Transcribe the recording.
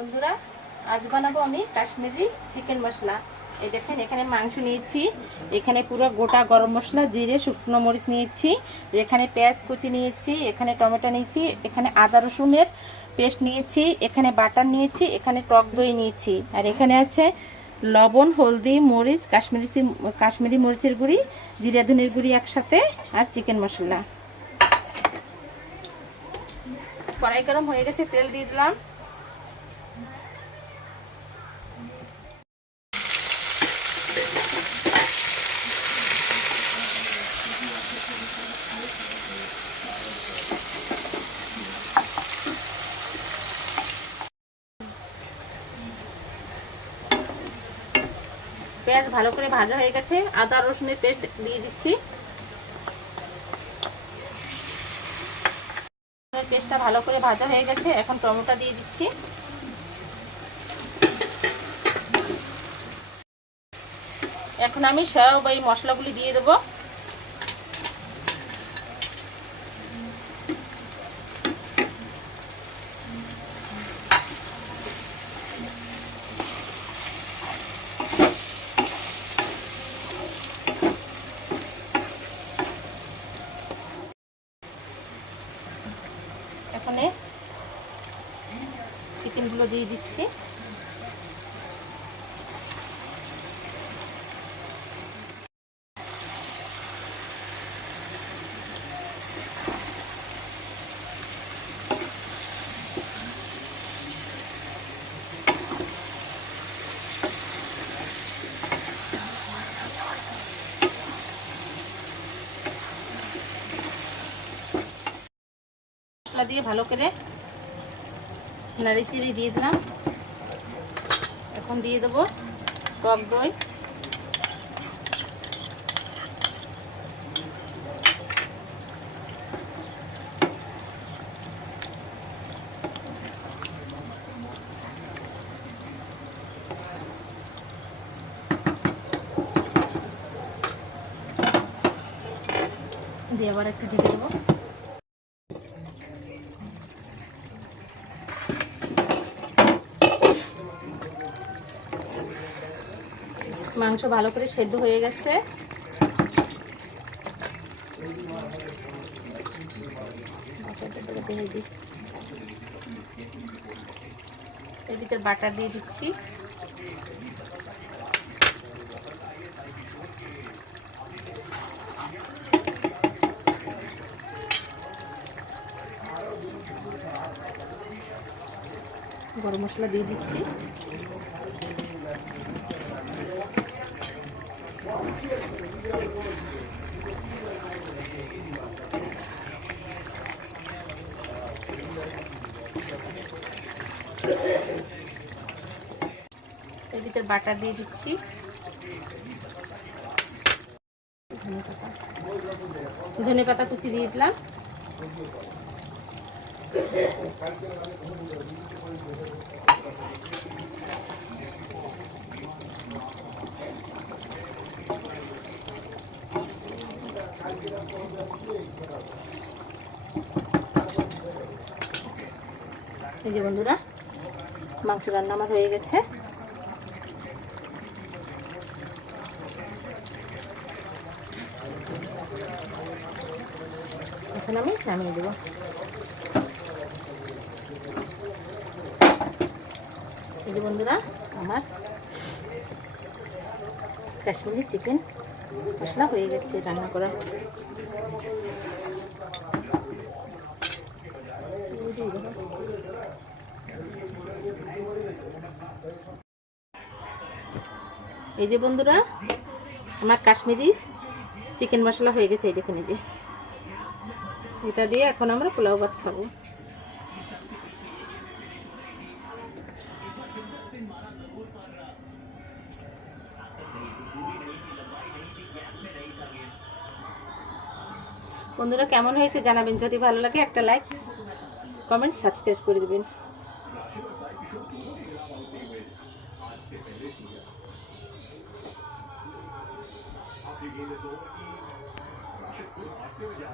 বন্ধুরা, আজ বানাবো আমি কাশ্মীরি চিকেন মশলা। এই দেখেন, এখানে মাংস নিয়েছি, এখানে পুরো গোটা গরম মশলা, জিরে, শুকনো মরিচ নিয়েছি, এখানে পেঁয়াজ কুচি নিয়েছি, এখানে টমেটো নিয়েছি, এখানে আদা রসুনের পেস্ট নিয়েছি, এখানে বাটার নিয়েছি, এখানে টক দই নিয়েছি। আর এখানে আছে লবণ, হলদি, মরিচ, কাশ্মীরি কাশ্মীরি মরিচের গুঁড়ি, জিরা, ধনের গুঁড়ি একসাথে, আর চিকেন মশলা। কড়াই গরম হয়ে গেছে, তেল দিয়ে দিলাম। পেঁয়াজ ভালো করে ভাজা হয়ে গেছে। আদা রসুনের পেস্ট দিয়ে দিচ্ছি। পেস্টটা ভালো করে ভাজা হয়ে গেছে। এখন টমেটো দিয়ে দিচ্ছি। এখন আমি সব এই মশলাগুলি দিয়ে দেবো এখানে চিকেনগুলো দিয়ে দিচ্ছি। দিয়ে ভালো করে নাড়ি চিড়ি দিয়ে দিলাম। এখন দিয়ে দেবো টক দই। দিয়ে আবার একটু ঢেকে দেবো। মাংস ভালো করে সেদ্ধ হয়ে গেছে। এর ভিতর বাটার দিয়ে দিচ্ছি। গরম মশলা দিয়ে দিচ্ছি। এর ভিতর বাটার দিয়ে দিচ্ছি। ধনে পাতা ধনে পাতা কুচি দিয়ে দিলাম। এই যে বন্ধুরা মাংস রান্না আমার হয়ে গেছে। এখন আমি নামিয়ে দেবো। এই যে বন্ধুরা, আমার কাশ্মীরি চিকেন মশলা হয়ে গেছে রান্না করা। এই যে বন্ধুরা, আমার কাশ্মীরি চিকেন মশলা হয়ে গেছে, এই দেখুন এই যে। এটা দিয়ে এখন আমরা পোলাও ভাত খাব। বন্ধুরা, কেমন হয়েছে জানাবেন। যদি ভালো লাগে একটা লাইক, কমেন্ট, সাবস্ক্রাইব করে দেবেন।